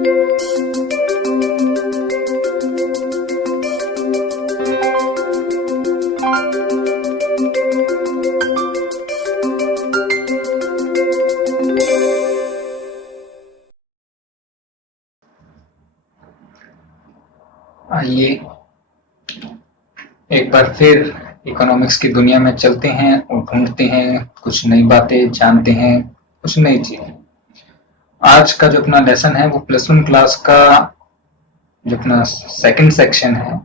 आइए एक बार फिर इकोनॉमिक्स की दुनिया में चलते हैं और ढूंढते हैं कुछ नई बातें, जानते हैं कुछ नई चीजें। आज का जो अपना लेसन है वो +1 क्लास का जो अपना सेकंड सेक्शन है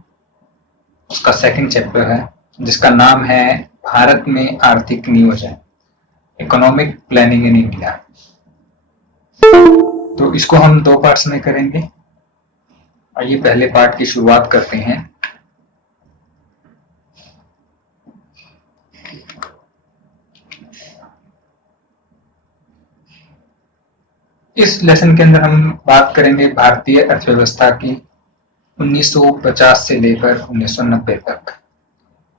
उसका सेकंड चैप्टर है, जिसका नाम है भारत में आर्थिक नियोजन, इकोनॉमिक प्लानिंग इन इंडिया। तो इसको हम 2 पार्ट्स में करेंगे। आइए पहले पार्ट की शुरुआत करते हैं। इस लेसन के अंदर हम बात करेंगे भारतीय अर्थव्यवस्था की 1950 से लेकर 1990 तक,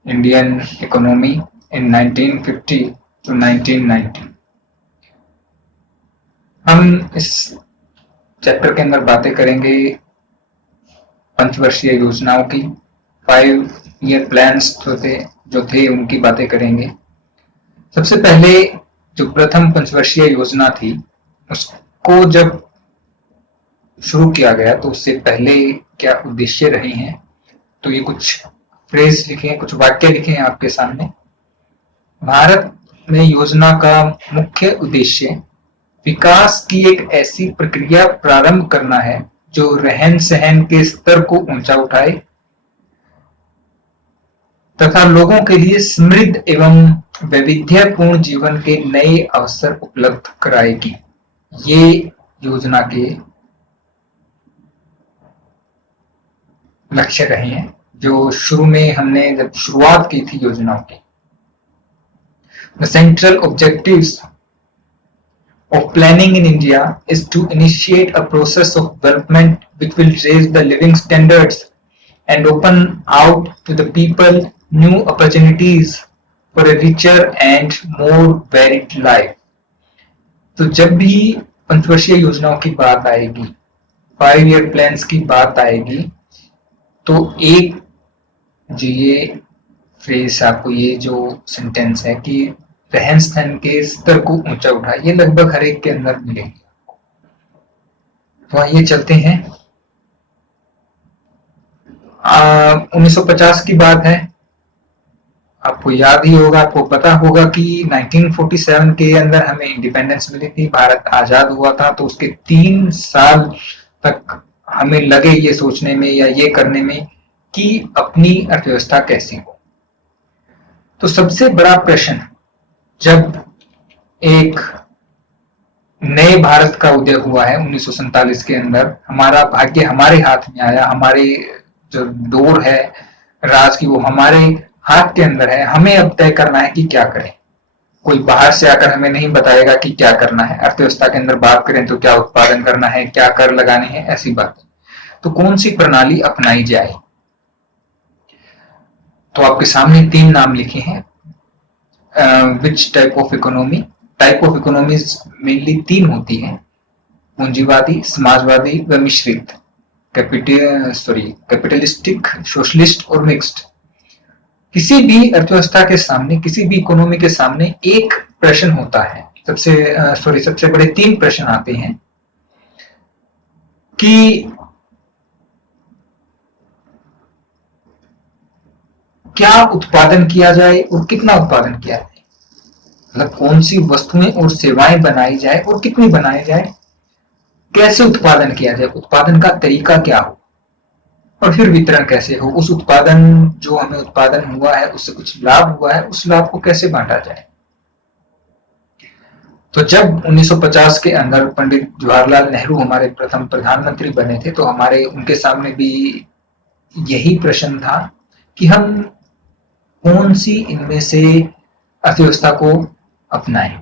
इंडियन इकोनॉमी इन 1950 टू 1990। हम इस चैप्टर के अंदर बातें करेंगे पंचवर्षीय योजनाओं की, 5 ईयर प्लान्स जो थे उनकी बातें करेंगे। सबसे पहले जो प्रथम पंचवर्षीय योजना थी उसको जब शुरू किया गया तो उससे पहले क्या उद्देश्य रहे हैं, तो ये कुछ फ्रेज लिखे हैं, कुछ वाक्य लिखे हैं आपके सामने। भारत में योजना का मुख्य उद्देश्य विकास की एक ऐसी प्रक्रिया प्रारंभ करना है जो रहन सहन के स्तर को ऊंचा उठाए तथा लोगों के लिए समृद्ध एवं वैविध्यपूर्ण जीवन के नए अवसर उपलब्ध कराएगी। ये योजना के लक्ष्य रहे हैं जो शुरू में हमने जब शुरुआत की थी योजनाओं की। The central objectives of planning in India is to initiate a process of development which will raise the living standards and open out to the people new opportunities for a richer and more varied life. तो जब भी पंचवर्षीय योजनाओं की बात आएगी, 5 year plans की बात आएगी, तो एक जो ये फ्रेज आपको, ये जो सेंटेंस है कि रहन सहन के स्तर को ऊंचा उठा, ये लगभग हर एक के अंदर मिलेगी। तो आइए चलते हैं। 1950 की बात है, आपको याद ही होगा, आपको पता होगा कि 1947 के अंदर हमें इंडिपेंडेंस मिली थी, भारत आजाद हुआ था। तो उसके 3 साल तक हमें लगे ये सोचने में या ये करने में कि अपनी अर्थव्यवस्था कैसी हो। तो सबसे बड़ा प्रश्न, जब एक नए भारत का उदय हुआ है 1947 के अंदर, हमारा भाग्य हमारे हाथ में आया, हमारे जो डोर है राज की वो हमारे हाथ के अंदर है। हमें अब तय करना है कि क्या करें। कोई बाहर से आकर हमें नहीं बताएगा कि क्या करना है। अर्थव्यवस्था के अंदर बात करें तो क्या उत्पादन करना है, क्या कर लगाने हैं, ऐसी बातें। तो कौन सी प्रणाली अपनाई जाए? तो आपके सामने 3 नाम लिखे हैं। Which type of economy? Type of economies mainly 3 होती हैं, पूंजीवादी, समाजवादी व मिश्रित, कैपिटलिस्टिक, सोशलिस्ट और मिक्स्ड। किसी भी अर्थव्यवस्था के सामने, किसी भी इकोनॉमी के सामने एक प्रश्न होता है, सबसे बड़े 3 प्रश्न आते हैं कि क्या उत्पादन किया जाए और कितना उत्पादन किया जाए, मतलब कौन सी वस्तुएं और सेवाएं बनाई जाए और कितनी बनाई जाए, कैसे उत्पादन किया जाए, उत्पादन का तरीका क्या हो, और फिर वितरण कैसे हो। उस उत्पादन जो हमें उत्पादन हुआ है उससे कुछ लाभ हुआ है, उस लाभ को कैसे बांटा जाए। तो जब 1950 के अंदर पंडित जवाहरलाल नेहरू हमारे प्रथम प्रधानमंत्री बने थे, तो हमारे उनके सामने भी यही प्रश्न था कि हम कौन सी इनमें से अर्थव्यवस्था को अपनाएं।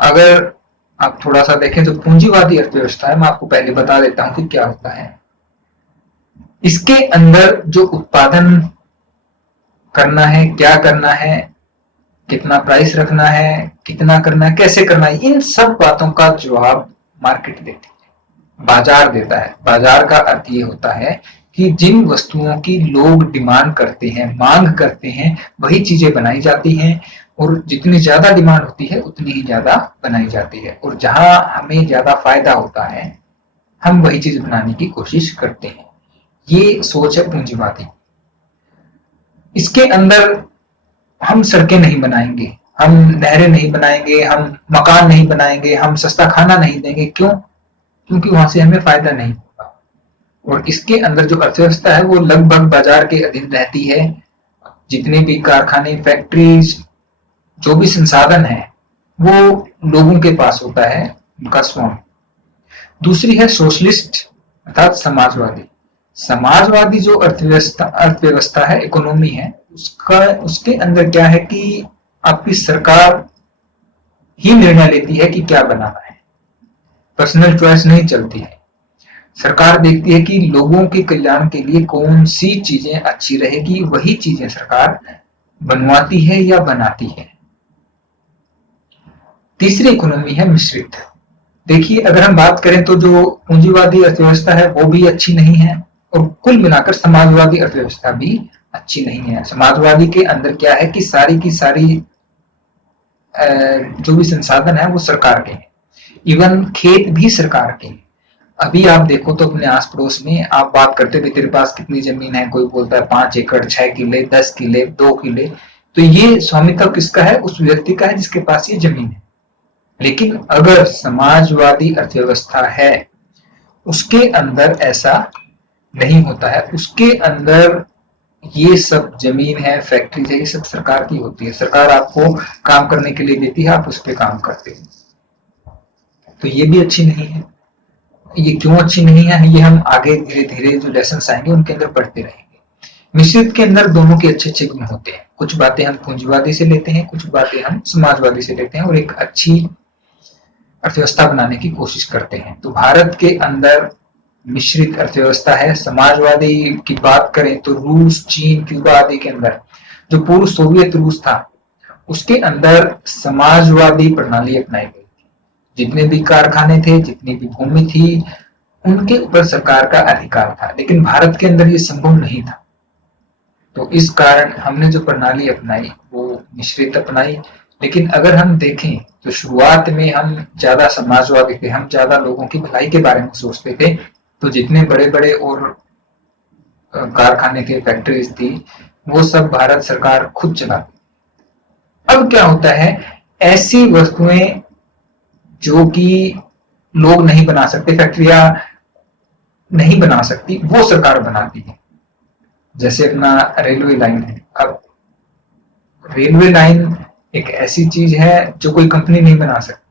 अगर आप थोड़ा सा देखें तो पूंजीवादी अर्थव्यवस्था है, मैं आपको पहले बता देता हूं कि क्या होता है। इसके अंदर जो उत्पादन करना है, क्या करना है, कितना प्राइस रखना है, कितना करना है, कैसे करना है, इन सब बातों का जवाब मार्केट देती है। बाजार देता है। बाजार का अर्थ ये होता है कि जिन वस्तुओं की लोग डिमांड करते हैं, मांग करते हैं, वही चीजें बनाई जाती हैं और जितनी ज्यादा डिमांड होती है उतनी ही ज्यादा बनाई जाती है और जहां हमें ज्यादा फायदा होता है हम वही चीज बनाने की कोशिश करते हैं। ये सोच है पूंजीवादी। इसके अंदर हम सड़कें नहीं बनाएंगे, हम नहरें नहीं बनाएंगे, हम मकान नहीं बनाएंगे, हम सस्ता खाना नहीं देंगे। क्यों? क्योंकि वहां से हमें फायदा नहीं होगा। और इसके अंदर जो अर्थव्यवस्था है वो लगभग बाजार के अधीन रहती है। जितने भी कारखाने, फैक्ट्रीज, जो भी संसाधन है वो लोगों के पास होता है, उनका स्वयं। दूसरी है सोशलिस्ट अर्थात समाजवादी। समाजवादी जो अर्थव्यवस्था है, इकोनॉमी है, उसके अंदर क्या है कि आपकी सरकार ही निर्णय लेती है कि क्या बनाना है, पर्सनल चॉइस नहीं चलती है। सरकार देखती है कि लोगों के कल्याण के लिए कौन सी चीजें अच्छी रहेगी, वही चीजें सरकार बनवाती है या बनाती है। तीसरी इकोनॉमी है मिश्रित। देखिए, अगर हम बात करें तो जो पूंजीवादी अर्थव्यवस्था है वो भी अच्छी नहीं है और कुल मिलाकर समाजवादी अर्थव्यवस्था भी अच्छी नहीं है। समाजवादी के अंदर क्या है कि सारी की सारी जो भी संसाधन है वो सरकार के हैं, इवन खेत भी सरकार के हैं। अभी आप देखो तो अपने आस पड़ोस में आप बात करते हो तेरे पास कितनी जमीन है, कोई बोलता है 5 एकड़, 6 किले, 10 किले, 2 किले। तो ये स्वामित्व किसका है? उस व्यक्ति का है जिसके पास ये जमीन है। लेकिन अगर समाजवादी अर्थव्यवस्था है उसके अंदर ऐसा नहीं होता है। उसके अंदर ये सब जमीन है, फैक्ट्रीज है, ये सब सरकार की होती है। सरकार आपको काम करने के लिए देती है, आप उस पर काम करते हो। तो ये भी अच्छी नहीं है। ये क्यों अच्छी नहीं है ये हम आगे धीरे धीरे जो लेसन आएंगे उनके अंदर पढ़ते रहेंगे। मिश्रित के अंदर दोनों के अच्छे अच्छे गुण होते हैं। कुछ बातें हम पूंजीवादी से लेते हैं, कुछ बातें हम समाजवादी से लेते हैं और एक अच्छी अर्थव्यवस्था बनाने की कोशिश करते हैं। तो भारत के अंदर मिश्रित अर्थव्यवस्था है। समाजवादी की बात करें तो रूस, चीन, क्यूबा आदि के अंदर जो पूर्व सोवियत रूस था उसके अंदर समाजवादी प्रणाली अपनाई गई थी। जितने भी कारखाने थे, जितनी भी भूमि थी, उनके ऊपर सरकार का अधिकार था। लेकिन भारत के अंदर ये संभव नहीं था। तो इस कारण हमने जो प्रणाली अपनाई वो मिश्रित अपनाई। लेकिन अगर हम देखें तो शुरुआत में हम ज्यादा समाजवादी थे, हम ज्यादा लोगों की भलाई के बारे में सोचते थे। तो जितने बड़े बड़े और कारखाने थे, फैक्ट्रीज थी, वो सब भारत सरकार खुद चलाती। अब क्या होता है, ऐसी वस्तुएं जो कि लोग नहीं बना सकते, फैक्ट्रियां नहीं बना सकती, वो सरकार बनाती है। जैसे अपना रेलवे लाइन है। अब रेलवे लाइन एक ऐसी चीज है जो कोई कंपनी नहीं बना सकती।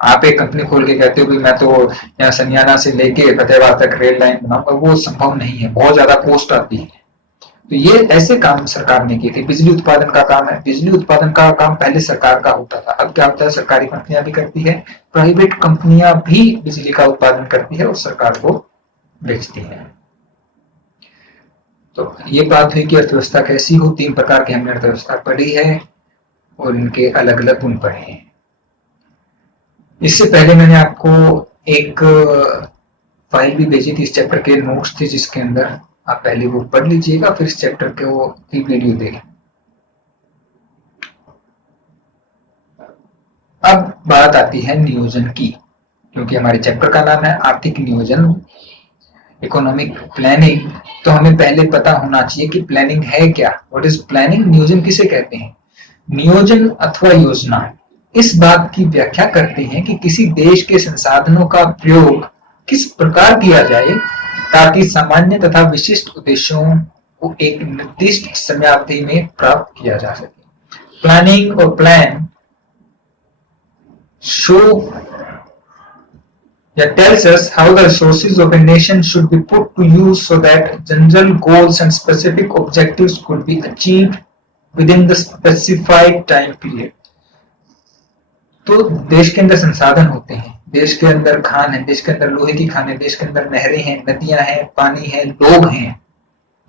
आप एक कंपनी खोल के कहते हो कि मैं तो यहाँ सनियाना से लेके फतेहाबाद तक रेल लाइन बनाऊंगा, वो संभव नहीं है, बहुत ज्यादा कॉस्ट आती है। तो ये ऐसे काम सरकार ने किए थे। बिजली उत्पादन का काम है, बिजली उत्पादन का काम पहले सरकार का होता था। अब क्या होता है, सरकारी कंपनियां भी करती है, प्राइवेट कंपनियां भी बिजली का उत्पादन करती है और सरकार को बेचती है। तो ये बात हुई कि अर्थव्यवस्था कैसी हो। 3 प्रकार की हमने अर्थव्यवस्था पढ़ी है और इनके अलग अलग गुण पढ़े हैं। इससे पहले मैंने आपको एक फाइल भी भेजी थी, इस चैप्टर के नोट्स थे, जिसके अंदर आप पहले वो पढ़ लीजिएगा, फिर इस चैप्टर के वो की वीडियो देखें। अब बात आती है नियोजन की, क्योंकि हमारे चैप्टर का नाम है आर्थिक नियोजन, इकोनॉमिक प्लानिंग। तो हमें पहले पता होना चाहिए कि प्लानिंग है क्या, व्हाट इज प्लानिंग। नियोजन किसे कहते हैं? नियोजन अथवा योजना इस बात की व्याख्या करते हैं कि किसी देश के संसाधनों का प्रयोग किस प्रकार किया जाए ताकि सामान्य तथा विशिष्ट उद्देश्यों को एक निर्दिष्ट समयावधि में प्राप्त किया जा सके। प्लानिंग और plan show that tells us how the resources of a nation should be put to use so that general goals and specific objectives could be achieved within the specified time period। तो देश के अंदर संसाधन होते हैं, देश के अंदर खान है, देश के अंदर लोहे की खान है, देश के अंदर नहरें हैं, नदियां हैं, पानी है, लोग हैं।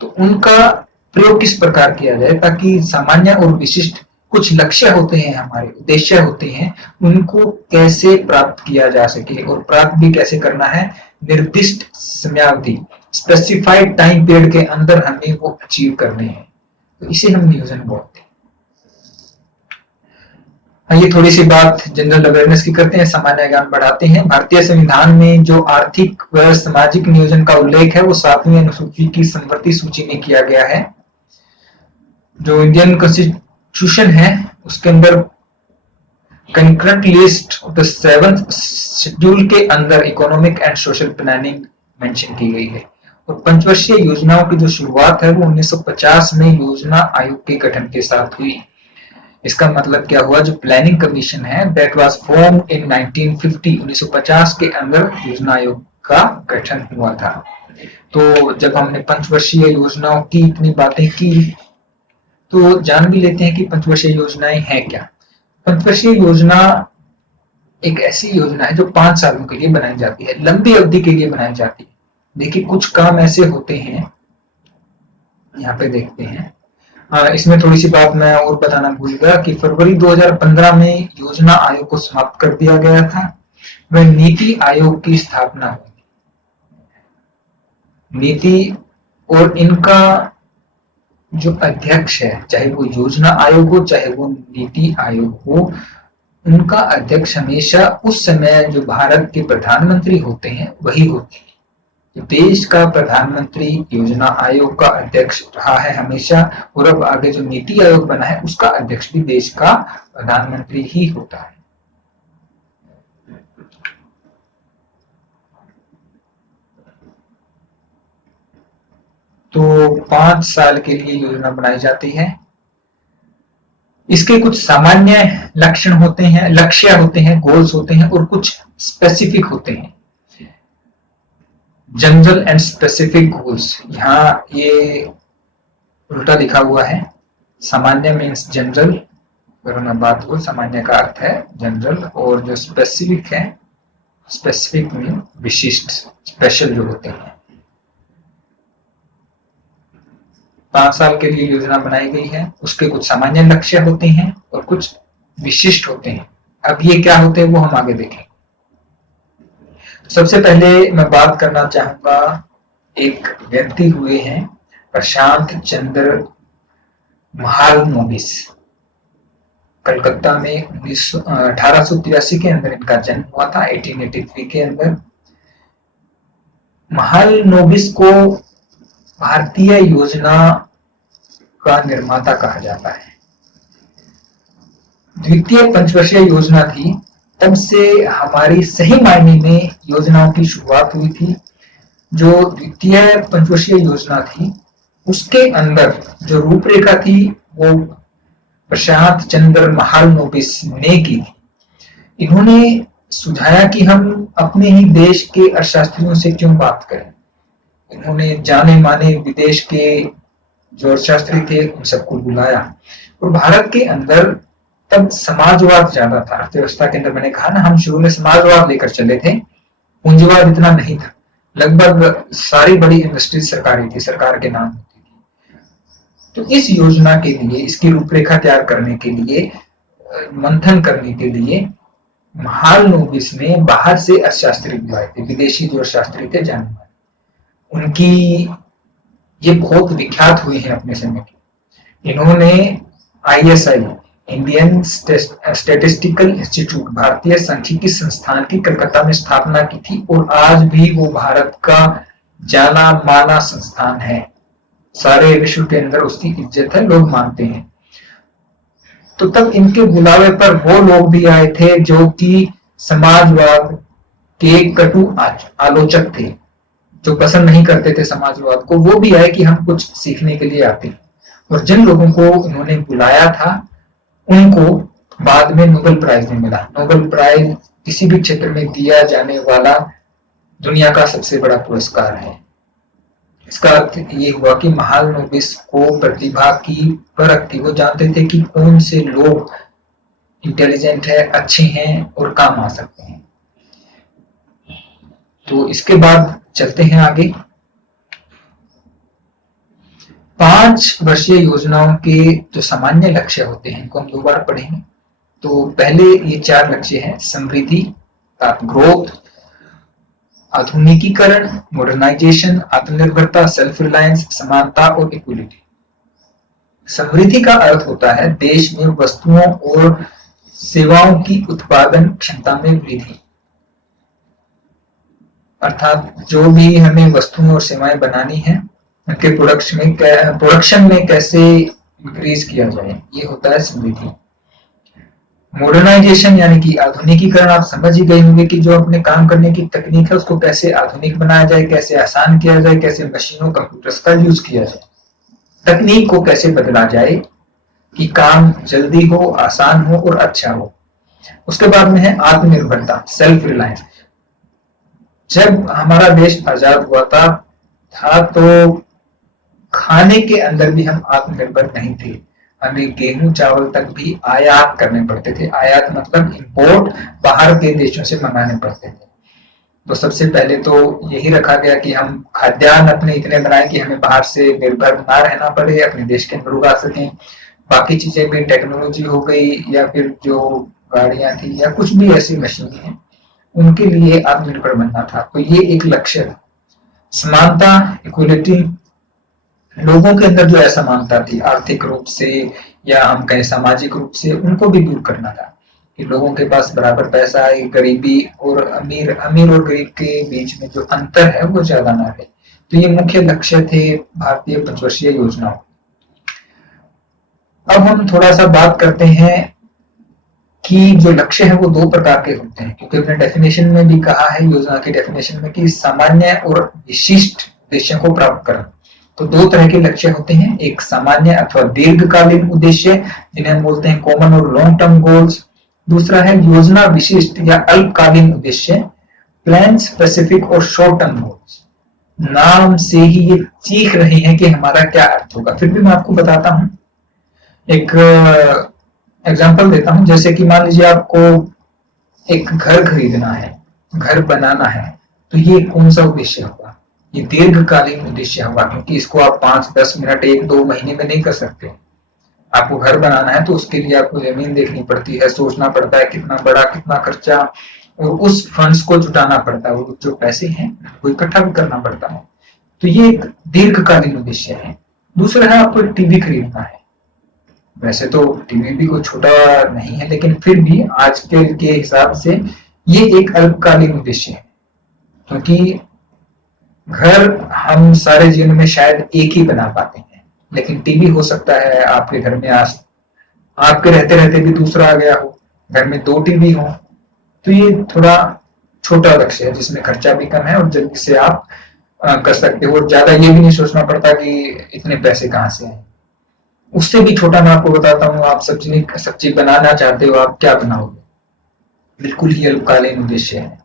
तो उनका प्रयोग किस प्रकार किया जाए ताकि सामान्य और विशिष्ट कुछ लक्ष्य होते हैं, हमारे उद्देश्य होते हैं, उनको कैसे प्राप्त किया जा सके और प्राप्त भी कैसे करना है, निर्दिष्ट समयावधि स्पेसिफाइड टाइम पीरियड के अंदर हमें वो अचीव करने हैं, तो इसे हम नियोजन बोलते हैं। ये थोड़ी सी बात जनरल अवेयरनेस की करते हैं, सामान्य ज्ञान बढ़ाते हैं। भारतीय संविधान में जो आर्थिक व सामाजिक नियोजन का उल्लेख है वो 7वीं अनुसूची की समवर्ती सूची में किया गया है। जो इंडियन कॉन्स्टिट्यूशन है उसके अंदर concurrent list of the 7th schedule के अंदर economic and social planning mention की गई है। और पंचवर्षीय योजनाओं की जो शुरुआत है वो 1950 में योजना आयोग के गठन के साथ हुई। इसका मतलब क्या हुआ, जो प्लानिंग कमीशन है दैट वाज फॉर्म्ड इन 1950, 1950 के अंदर योजना आयोग का गठन हुआ था। तो जब हमने पंचवर्षीय योजनाओं की इतनी बातें की तो जान भी लेते हैं कि पंचवर्षीय योजनाएं हैं क्या। पंचवर्षीय योजना एक ऐसी योजना है जो 5 सालों के लिए बनाई जाती है, लंबी अवधि के लिए बनाई जाती है। देखिए कुछ काम ऐसे होते हैं, यहाँ पे देखते हैं। इसमें थोड़ी सी बात मैं और बताना भूल गया कि फरवरी 2015 में योजना आयोग को समाप्त कर दिया गया था, वह नीति आयोग की स्थापना हुई। नीति और इनका जो अध्यक्ष है, चाहे वो योजना आयोग हो चाहे वो नीति आयोग हो, उनका अध्यक्ष हमेशा उस समय जो भारत के प्रधानमंत्री होते हैं वही होते हैं। तो देश का प्रधानमंत्री योजना आयोग का अध्यक्ष रहा है हमेशा, और अब आगे जो नीति आयोग बना है उसका अध्यक्ष भी देश का प्रधानमंत्री ही होता है। तो 5 साल के लिए योजना बनाई जाती है। इसके कुछ सामान्य लक्षण होते हैं, लक्ष्य होते हैं, गोल्स होते हैं, और कुछ स्पेसिफिक होते हैं, जनरल एंड स्पेसिफिक गोल्स। यहाँ ये उल्टा लिखा हुआ है, सामान्य मीन्स जनरल, अगर मैं बात करूं सामान्य का अर्थ है जनरल, और जो स्पेसिफिक है, स्पेसिफिक मीन विशिष्ट, स्पेशल जो होते हैं। 5 साल के लिए योजना बनाई गई है, उसके कुछ सामान्य लक्ष्य होते हैं और कुछ विशिष्ट होते हैं। अब ये क्या होते हैं वो हम आगे देखेंगे। सबसे पहले मैं बात करना चाहूंगा, एक व्यक्ति हुए हैं प्रशांत चंद्र महालनोबिस। कलकत्ता में 1883 के अंदर इनका जन्म हुआ था, 1883 के अंदर। महालनोबिस को भारतीय योजना का निर्माता कहा जाता है। द्वितीय पंचवर्षीय योजना थी, तब से हमारी सही मायने में योजनाओं की शुरुआत हुई थी। जो द्वितीय पंचवर्षीय योजना थी उसके अंदर जो रूपरेखा थी वो प्रशांत चंद्र महालनोबिस ने की थी। इन्होंने सुझाया कि हम अपने ही देश के अर्थशास्त्रियों से क्यों बात करें। इन्होंने जाने माने विदेश के जो अर्थशास्त्री थे उन सबको बुलाया, और भारत के अंदर तब समाजवाद ज्यादा था। अर्थव्यवस्था के अंदर मैंने कहा ना, हम शुरू में समाजवाद लेकर चले थे, पूंजीवाद इतना नहीं था। लगभग सारी बड़ी इंडस्ट्रीज सरकारी थी, सरकार के नाम होती थी। तो इस योजना के लिए, इसकी रूपरेखा तैयार करने के लिए, मंथन करने के लिए महालनोबिस ने बाहर से अर्थशास्त्री बुलाए थे, विदेशी जो अर्थशास्त्री थे जाने माने। उनकी ये बहुत विख्यात हुए हैं अपने समय के। इन्होंने ISI, इंडियन स्टैटिस्टिकल इंस्टीट्यूट, भारतीय सांख्यिकी संस्थान की कलकत्ता में स्थापना की थी, और आज भी वो भारत का जाना माना संस्थान है। सारे विश्व के अंदर उसकी इज्जत है, लोग मानते हैं। तो तब इनके बुलावे पर वो लोग भी आए थे जो कि समाजवाद के कटु आलोचक थे, जो पसंद नहीं करते थे समाजवाद को। वो भी आए कि हम कुछ सीखने के लिए आते हैं। और जिन लोगों को इन्होंने बुलाया था उनको बाद में नोबेल प्राइज भी मिला। नोबेल प्राइज किसी भी क्षेत्र में दिया जाने वाला दुनिया का सबसे बड़ा पुरस्कार है। इसका अर्थ ये हुआ कि महालनोबिस को प्रतिभा की परख थी। वो जानते थे कि कौन से लोग इंटेलिजेंट है, अच्छे हैं और काम आ सकते हैं। तो इसके बाद चलते हैं आगे। 5 5 वर्षीय योजनाओं के जो सामान्य लक्ष्य होते हैं इनको हम 2 बार पढ़ेंगे। तो पहले ये 4 लक्ष्य हैं: समृद्धि, ग्रोथ, आधुनिकीकरण, मॉडर्नाइजेशन, आत्मनिर्भरता, सेल्फ रिलायंस, समानता और इक्विलिटी। समृद्धि का अर्थ होता है देश में वस्तुओं और सेवाओं की उत्पादन क्षमता में वृद्धि, अर्थात जो भी हमें वस्तुएं और सेवाएं बनानी है उनके प्रोडक्शन में कैसे इंक्रीज किया जाए, ये होता है समृद्धि। मॉडर्नाइजेशन यानी कि आधुनिकीकरण, आप समझ ही गए होंगे कि जो अपने काम करने की तकनीक है उसको कैसे आधुनिक बनाया जाए, कैसे आसान किया जाए, कैसे मशीनों कंप्यूटर्स का यूज किया जाए, तकनीक को कैसे बदला जाए कि काम जल्दी हो, आसान हो और अच्छा हो। उसके बाद में है आत्मनिर्भरता, सेल्फ रिलायंस। जब हमारा देश आजाद हुआ था तो खाने के अंदर भी हम आत्मनिर्भर नहीं थे, हमें गेहूं चावल तक भी आयात करने पड़ते थे। आयात मतलब इंपोर्ट, बाहर के देशों से मंगाने पड़ते थे। तो सबसे पहले तो यही रखा गया कि हम खाद्यान्न अपने इतने बनाए कि हमें बाहर से निर्भर ना रहना पड़े, अपने देश के अंदर उगा सकें। बाकी चीजें भी, टेक्नोलॉजी हो गई या फिर जो गाड़ियां थी या कुछ भी ऐसी मशीनें हैं, उनके लिए आत्मनिर्भर बनना था। तो ये एक लक्ष्य था। समानता, इक्वलिटी, लोगों के अंदर जो असमानता थी आर्थिक रूप से या हम कहें सामाजिक रूप से, उनको भी दूर करना था कि लोगों के पास बराबर पैसा है, गरीबी और अमीर और गरीब के बीच में जो अंतर है वो ज्यादा ना रहे। तो ये मुख्य लक्ष्य थे भारतीय पंचवर्षीय योजनाओं। अब हम थोड़ा सा बात करते हैं कि जो लक्ष्य है वो 2 प्रकार के होते हैं, क्योंकि हमने डेफिनेशन में भी कहा है, योजना की डेफिनेशन में, कि सामान्य और विशिष्ट उद्देश्यों को प्राप्त करना। तो 2 तरह के लक्ष्य होते हैं, एक सामान्य अथवा दीर्घकालीन उद्देश्य जिन्हें हम बोलते हैं कॉमन और लॉन्ग टर्म गोल्स। दूसरा है योजना विशिष्ट या अल्पकालीन उद्देश्य, प्लान स्पेसिफिक और शॉर्ट टर्म गोल्स। नाम से ही ये सीख रहे हैं कि हमारा क्या अर्थ होगा, फिर भी मैं आपको बताता हूं। एक एग्जांपल देता हूं, जैसे कि मान लीजिए आपको एक घर खरीदना है, घर बनाना है, तो ये कौन सा उद्देश्य होगा? ये दीर्घकालीन उद्देश्य होगा, क्योंकि इसको आप 5-10 मिनट 1-2 महीने में नहीं कर सकते। आपको घर बनाना है तो उसके लिए आपको जमीन देखनी पड़ती है, सोचना पड़ता है कितना बड़ा, कितना खर्चा, और उस फंड्स को जुटाना पड़ता है, वो जो पैसे हैं वो इकट्ठा भी करना पड़ता है। तो ये एक दीर्घकालीन उद्देश्य है। दूसरा है आपको टीवी खरीदना है। वैसे तो टीवी भी कोई छोटा नहीं है, लेकिन फिर भी आजकल के हिसाब से ये एक अल्पकालीन उद्देश्य है, क्योंकि घर हम सारे जीवन में शायद एक ही बना पाते हैं, लेकिन टीवी हो सकता है आपके घर में आज आपके रहते रहते भी दूसरा आ गया हो, घर में 2 टीवी हो। तो ये थोड़ा छोटा लक्ष्य है जिसमें खर्चा भी कम है और जल्दी से आप कर सकते हो, और ज्यादा ये भी नहीं सोचना पड़ता कि इतने पैसे कहाँ से आए। उससे भी छोटा मैं आपको बताता हूँ, आप सब्जी बनाना चाहते हो, आप क्या बनाओगे? बिल्कुल ही अल्पकालीन उद्देश्य है।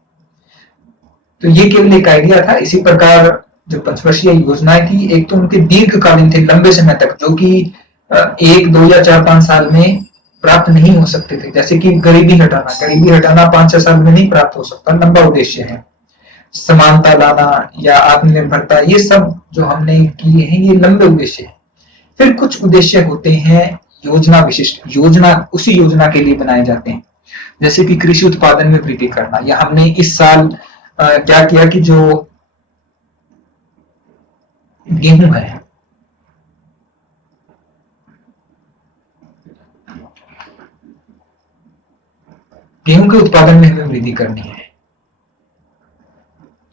तो ये केवल एक आइडिया था। इसी प्रकार जो पंचवर्षीय योजनाएं थी, एक तो उनके दीर्घकालीन थे, लंबे समय तक, जो कि 1, 2 या 4-5 साल में प्राप्त नहीं हो सकते थे। जैसे कि गरीबी हटाना 5-6 साल में नहीं प्राप्त हो सकता, लंबा उद्देश्य है। समानता लाना या आत्मनिर्भरता, ये सब जो हमने किए हैं ये लंबे उद्देश्य है। फिर कुछ उद्देश्य होते हैं योजना विशिष्ट, योजना उसी योजना के लिए बनाए जाते हैं। जैसे कि कृषि उत्पादन में वृद्धि करना, या हमने इस साल क्या किया कि जो गेहूं है, गेहूं के उत्पादन में हमें वृद्धि करनी है,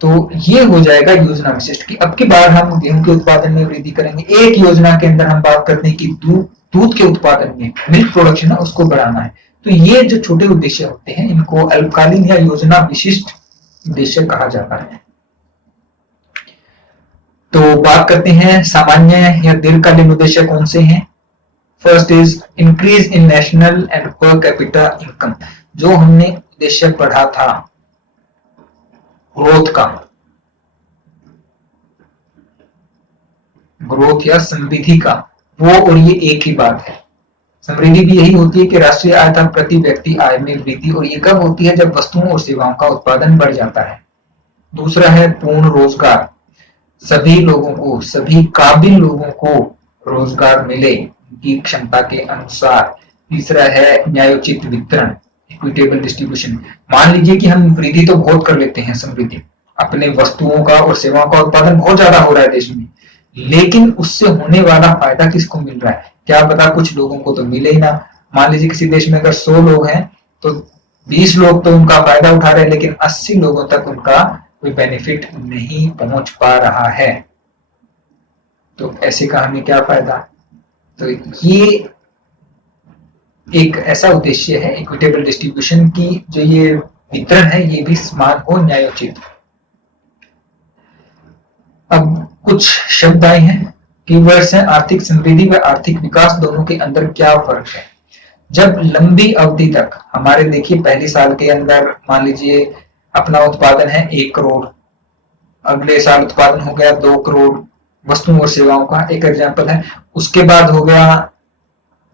तो ये हो जाएगा योजना विशिष्ट की अब की बार हम गेहूं के उत्पादन में वृद्धि करेंगे। एक योजना के अंदर हम बात करते हैं कि दूध के उत्पादन में, मिल्क प्रोडक्शन है उसको बढ़ाना है। तो ये जो छोटे उद्देश्य होते हैं इनको अल्पकालीन या योजना विशिष्ट उद्देश्य कहा जाता है। तो बात करते हैं सामान्य या दीर्घकालीन उद्देश्य कौन से हैं। First is increase in national and per capita income. जो हमने उद्देश्य पढ़ा था ग्रोथ या समृद्धि का, वो और ये एक ही बात है। समृद्धि भी यही होती है कि राष्ट्रीय आय तक प्रति व्यक्ति आय में वृद्धि, और ये कब होती है? जब वस्तुओं और सेवाओं का उत्पादन बढ़ जाता है। दूसरा है पूर्ण रोजगार, सभी लोगों को, सभी काबिल लोगों को रोजगार मिले उनकी क्षमता के अनुसार। तीसरा है न्यायोचित वितरण, इक्विटेबल डिस्ट्रीब्यूशन। मान लीजिए कि हम वृद्धि तो बहुत कर लेते हैं, समृद्धि, अपने वस्तुओं का और सेवाओं का उत्पादन बहुत ज्यादा हो रहा है देश में, लेकिन उससे होने वाला फायदा किसको मिल रहा है? क्या पता कुछ लोगों को तो मिले ही ना। मान लीजिए किसी देश में अगर 100 लोग हैं तो 20 लोग तो उनका फायदा उठा रहे हैं, लेकिन 80 लोगों तक उनका कोई बेनिफिट नहीं पहुंच पा रहा है। तो ऐसे का हमें क्या फायदा? तो ये एक ऐसा उद्देश्य है इक्विटेबल डिस्ट्रीब्यूशन की, जो ये वितरण है ये भी समान हो, न्यायोचित। अब कुछ शब्द आए हैं, कीवर्ड्स हैं। आर्थिक समृद्धि व आर्थिक विकास दोनों के अंदर क्या फर्क है? जब लंबी अवधि तक हमारे, देखिए पहले साल के अंदर मान लीजिए अपना उत्पादन है 1 करोड़, अगले साल उत्पादन हो गया 2 करोड़ वस्तुओं और सेवाओं का, एक एग्जांपल है। उसके बाद हो गया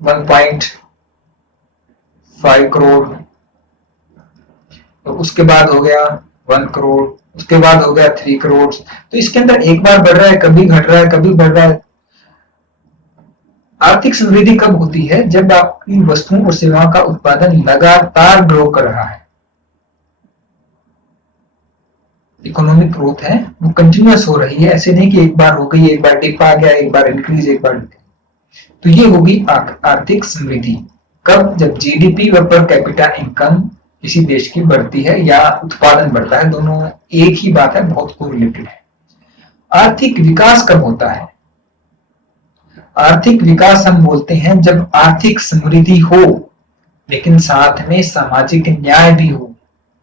1.5 करोड़, तो उसके बाद हो गया 1 करोड़, उसके बाद हो गया 3 करोड़। तो इसके अंदर एक बार बढ़ रहा है, कभी घट रहा है, कभी बढ़ रहा है। आर्थिक समृद्धि कब होती है? जब आपकी वस्तुओं और सेवाओं का उत्पादन लगातार ग्रो कर रहा है। इकोनॉमिक ग्रोथ है वो कंटिन्यूअस हो रही है, ऐसे नहीं कि एक बार हो गई, एक बार डिप आ गया, एक बार इंक्रीज, एक बार। तो ये होगी आर्थिक समृद्धि कब? जब जीडीपी व पर कैपिटा इनकम किसी देश की बढ़ती है या उत्पादन बढ़ता है, दोनों एक ही बात है, बहुत कोरिलेटेड है। आर्थिक विकास कब होता है? आर्थिक विकास हम बोलते हैं जब आर्थिक समृद्धि हो, लेकिन साथ में सामाजिक न्याय भी हो,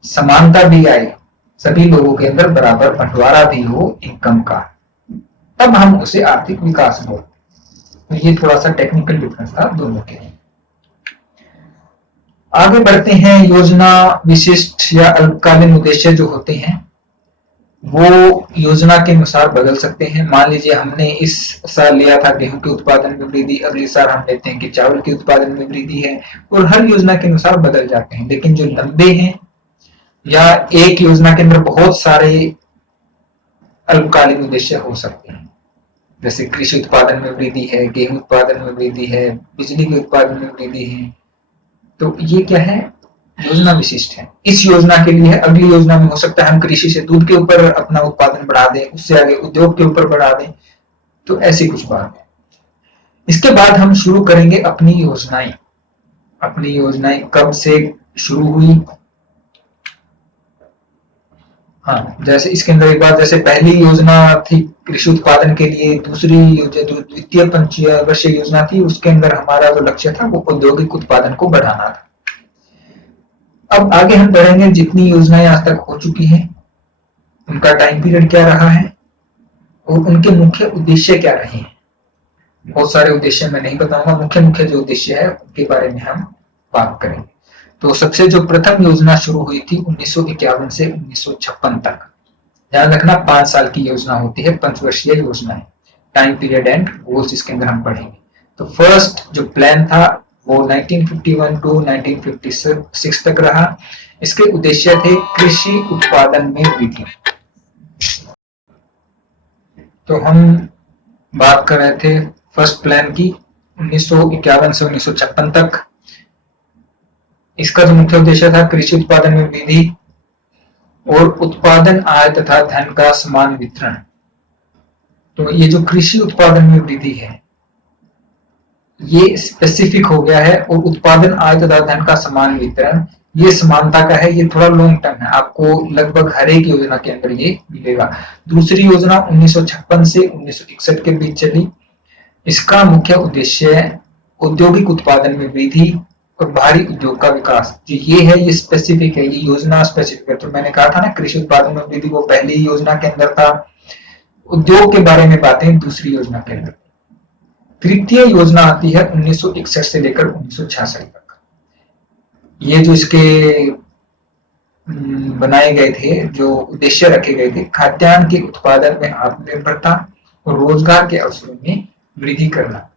समानता भी आए, सभी लोगों के अंदर बराबर बंटवारा भी हो इनकम का, तब हम उसे आर्थिक विकास बोलते हैं। तो ये थोड़ा सा टेक्निकल डिफरेंस था दोनों के। आगे बढ़ते हैं। योजना विशिष्ट या अल्पकालीन उद्देश्य जो होते हैं वो योजना के अनुसार बदल सकते हैं। मान लीजिए हमने इस साल लिया था गेहूं के उत्पादन में वृद्धि, अगले साल हम लेते हैं कि चावल के उत्पादन में वृद्धि है, और हर योजना के अनुसार बदल जाते हैं। लेकिन जो लंबे हैं या एक योजना के अंदर बहुत सारे अल्पकालीन उद्देश्य हो सकते हैं, जैसे कृषि उत्पादन में वृद्धि है, गेहूं उत्पादन में वृद्धि है, बिजली के उत्पादन में वृद्धि है। तो ये क्या है? योजना विशिष्ट है। इस योजना के लिए है, अगली योजना में हो सकता है हम कृषि से दूध के ऊपर अपना उत्पादन बढ़ा दें, उससे आगे उद्योग के ऊपर बढ़ा दें। तो ऐसी कुछ बात है। इसके बाद हम शुरू करेंगे अपनी योजनाएं। अपनी योजनाएं कब से शुरू हुई? हाँ, जैसे इसके अंदर एक बात, जैसे पहली योजना थी कृषि उत्पादन के लिए, दूसरी द्वितीय पंचवर्षीय योजना थी, उसके अंदर हमारा जो लक्ष्य था वो औद्योगिक उत्पादन को बढ़ाना था। अब आगे हम बढ़ेंगे, जितनी योजनाएं आज तक हो चुकी हैं उनका टाइम पीरियड क्या रहा है और उनके मुख्य उद्देश्य क्या रहे हैं। बहुत सारे उद्देश्य मैं नहीं बताऊंगा, मुख्य मुख्य जो उद्देश्य है उनके बारे में हम बात करेंगे। तो सबसे जो प्रथम योजना शुरू हुई थी 1951 से 1956 तक। ध्यान रखना 5 साल की योजना होती है, पंचवर्षीय योजना है। टाइम पीरियड एंड गोल्स इसके अंदर हम पढ़ेंगे। तो फर्स्ट जो प्लान था वो 1951 टू 1956 तक रहा। इसके उद्देश्य थे कृषि उत्पादन में वृद्धि। तो हम बात कर रहे थे फर्स्ट प्लान की 1951 से 1956 तक। इसका जो मुख्य उद्देश्य था कृषि उत्पादन में वृद्धि और उत्पादन आय तथा धन का समान वितरण। तो ये जो कृषि उत्पादन में वृद्धि है ये स्पेसिफिक हो गया है, और उत्पादन आय तथा धन का समान वितरण ये समानता का है, ये थोड़ा लॉन्ग टर्म है, आपको लगभग हर एक योजना के अंदर ये मिलेगा। दूसरी योजना 1956 से 1961 के बीच चली। इसका मुख्य उद्देश्य औद्योगिक उत्पादन में वृद्धि और भारी उद्योग का विकास। जो ये है ये स्पेसिफिक है, ये योजना स्पेसिफिक है। तो मैंने कहा था ना कृषि उत्पादन में वृद्धि वो पहली योजना के अंदर था, उद्योग के बारे में बातें दूसरी योजना के अंदर। तृतीय योजना आती है 1961 से लेकर 1966 तक। ये जो इसके बनाए गए थे, जो उद्देश्य रखे गए थे, खाद्यान्न के उत्पादन में आत्मनिर्भरता और रोजगार के अवसरों में वृद्धि करना।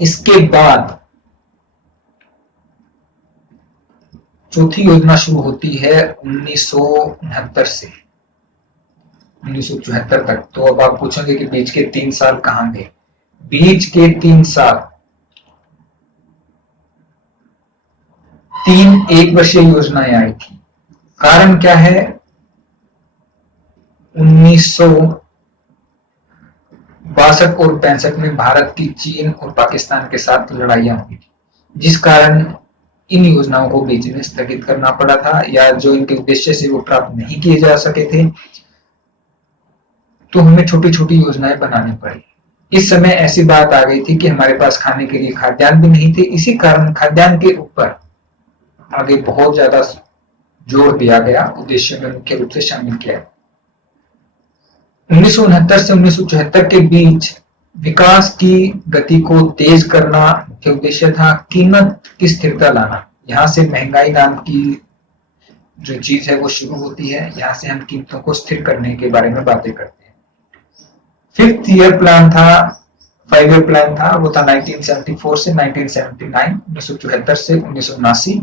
इसके बाद चौथी योजना शुरू होती है 1969 से 1974 तक। तो अब आप पूछोगे कि बीच के 3 साल कहां गए? बीच के 3 साल, 3 एक वर्षीय योजनाएं आई थी। कारण क्या है, 1962 और 65 में भारत की चीन और पाकिस्तान के साथ लड़ाइयां हुई थी, जिस कारण इन योजनाओं को बीच में स्थगित करना पड़ा था, या जो इनके उद्देश्य से वो प्राप्त नहीं किए जा सके थे, तो हमें छोटी छोटी योजनाएं बनानी पड़ी। इस समय ऐसी बात आ गई थी कि हमारे पास खाने के लिए खाद्यान्न भी नहीं थे, इसी कारण खाद्यान्न के ऊपर आगे बहुत ज्यादा जोर दिया गया, उद्देश्य में मुख्य रूप से शामिल किया। 1969 से 1974 के बीच विकास की गति को तेज करना मुख्य उद्देश्य था। कीमत की स्थिरता लाना, यहाँ से महंगाई नाम की जो चीज है वो शुरू होती है, यहाँ से हम कीमतों को स्थिर करने के बारे में बातें करते हैं। 5th ईयर प्लान था, 5 ईयर प्लान था, वो था 1974 से 1979, 1974 से 1979।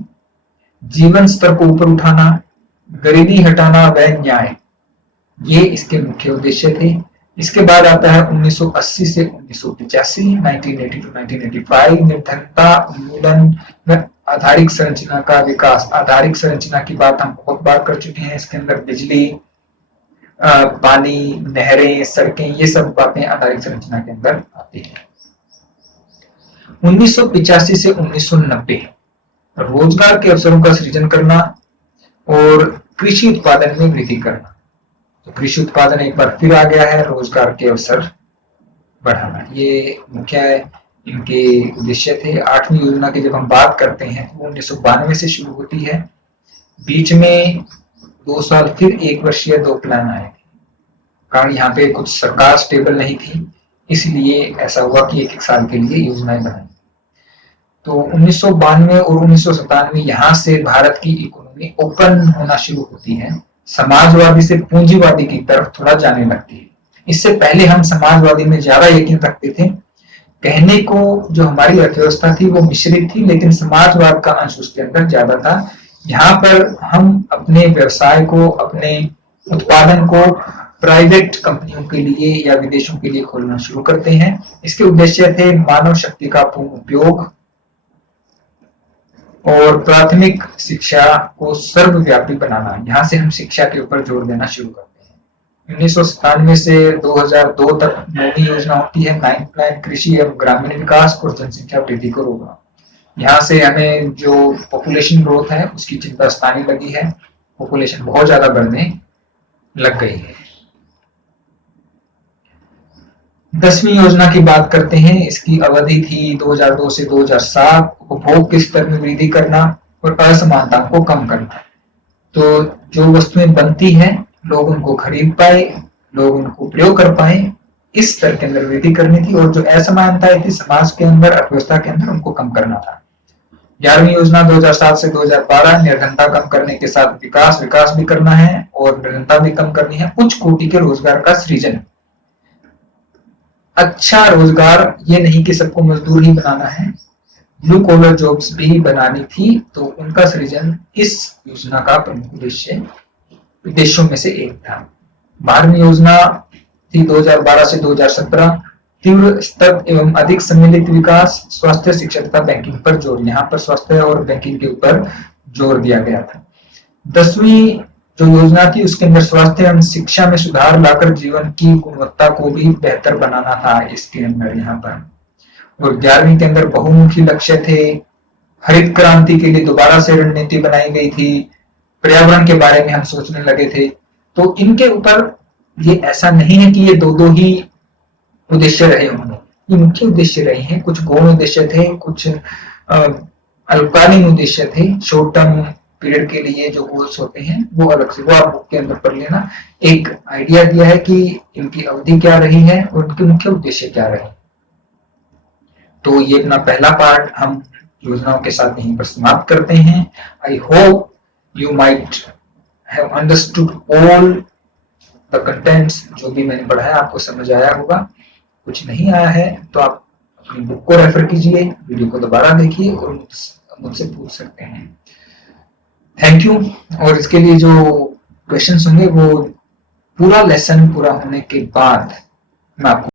जीवन स्तर को ऊपर उठाना, गरीबी हटाना व न्याय, ये इसके मुख्य उद्देश्य थे। इसके बाद आता है 1980 से 1985, 1980 to 1985, निर्धनता उन्मूलन व आधारिक संरचना का विकास। आधारिक संरचना की बात हम बहुत बार कर चुके हैं, इसके अंदर बिजली, पानी, नहरें, सड़कें, ये सब बातें आधारिक संरचना के अंदर आती हैं। 1985 से 1990, रोजगार के अवसरों का सृजन करना और कृषि उत्पादन में वृद्धि करना। तो कृषि उत्पादन एक बार फिर आ गया है, रोजगार के अवसर बढ़ाना, ये मुख्य इनके उद्देश्य थे। 8वीं योजना की जब हम बात करते हैं तो 1992 से शुरू होती है। बीच में 2 साल फिर 1 वर्षीय 2 प्लान आए थे, कारण यहाँ पे कुछ सरकार स्टेबल नहीं थी, इसलिए ऐसा हुआ कि 1 साल के लिए योजनाएं बनाई। तो 1992 और 1997 यहाँ से भारत की इकोनॉमी ओपन होना शुरू होती है, समाजवादी से पूंजीवादी की तरफ थोड़ा जाने लगती है। इससे पहले हम समाजवादी में ज्यादा यकीन रखते थे। कहने को जो हमारी अर्थव्यवस्था थी वो मिश्रित थी, लेकिन समाजवाद का अंश उसके अंदर ज्यादा था। यहाँ पर हम अपने व्यवसाय को, अपने उत्पादन को प्राइवेट कंपनियों के लिए या विदेशों के लिए खोलना शुरू करते हैं। इसके उद्देश्य थे मानव शक्ति का पूर्ण उपयोग और प्राथमिक शिक्षा को सर्वव्यापी बनाना। यहाँ से हम शिक्षा के ऊपर जोर देना शुरू करते हैं। 1997 से 2002 तक 9वीं योजना होती है, 9th प्लान, कृषि एवं ग्रामीण विकास और जनसंख्या वृद्धि को रोकना। यहाँ से हमें जो पॉपुलेशन ग्रोथ है उसकी चिंता सताने लगी है, पॉपुलेशन बहुत ज्यादा बढ़ने लग गई है। 10वीं योजना की बात करते हैं, इसकी अवधि थी 2002 से 2007। उपभोग के स्तर में वृद्धि करना और असमानता को कम करना। तो जो वस्तुएं बनती हैं लोग उनको खरीद पाए, लोग उनको प्रयोग कर पाए, इस स्तर के अंदर वृद्धि करनी थी। और जो असमानताएं थी समाज के अंदर, अर्थव्यवस्था के अंदर, उनको कम करना था। 11वीं योजना 2007 से 2012, निर्धनता कम करने के साथ विकास भी करना है और निर्धनता भी कम करनी है। उच्च कोटि के रोजगार का सृजन, अच्छा रोजगार, ये नहीं कि सबको मजदूर ही बनाना है, ब्लू कॉलर जॉब्स भी बनानी थी, तो उनका सृजन इस योजना का प्रमुख उद्देश्यों में से एक था। 12वीं योजना थी 2012 से 2017, तीव्र स्तर एवं अधिक सम्मिलित विकास, स्वास्थ्य, शिक्षा तथा बैंकिंग पर जोर। यहाँ पर स्वास्थ्य और बैंकिंग के ऊपर जोर दिया गया था। 10वीं जो योजना थी उसके अंदर स्वास्थ्य एवं शिक्षा में सुधार लाकर जीवन की गुणवत्ता को भी बेहतर बनाना था इसके अंदर यहाँ पर। और 11वीं के अंदर बहुमुखी लक्ष्य थे। हरित क्रांति के लिए दोबारा से रणनीति बनाई गई थी, पर्यावरण के बारे में हम सोचने लगे थे। तो इनके ऊपर ये ऐसा नहीं है कि ये दो ही उद्देश्य रहे होंगे, ये मुख्य उद्देश्य रहे हैं। कुछ गौण उद्देश्य थे, कुछ अल्पकालीन उद्देश्य थे। शॉर्ट टर्म पीरियड के लिए जो गोल्स होते हैं वो अलग से, वो आप बुक के अंदर पढ़ लेना। एक आइडिया दिया है कि इनकी अवधि क्या रही है और उनके मुख्य उद्देश्य क्या रहे। तो ये अपना पहला पार्ट हम योजनाओं के साथ यहीं पर समाप्त करते हैं। I hope you might have understood all the contents. जो भी मैंने पढ़ाया आपको समझ आया होगा। कुछ नहीं आया है तो आप अपनी बुक को रेफर कीजिए, वीडियो को दोबारा देखिए और मुझसे पूछ सकते हैं। Thank you. और इसके लिए जो क्वेश्चंस होंगे वो पूरा लेसन पूरा होने के बाद मैं आपको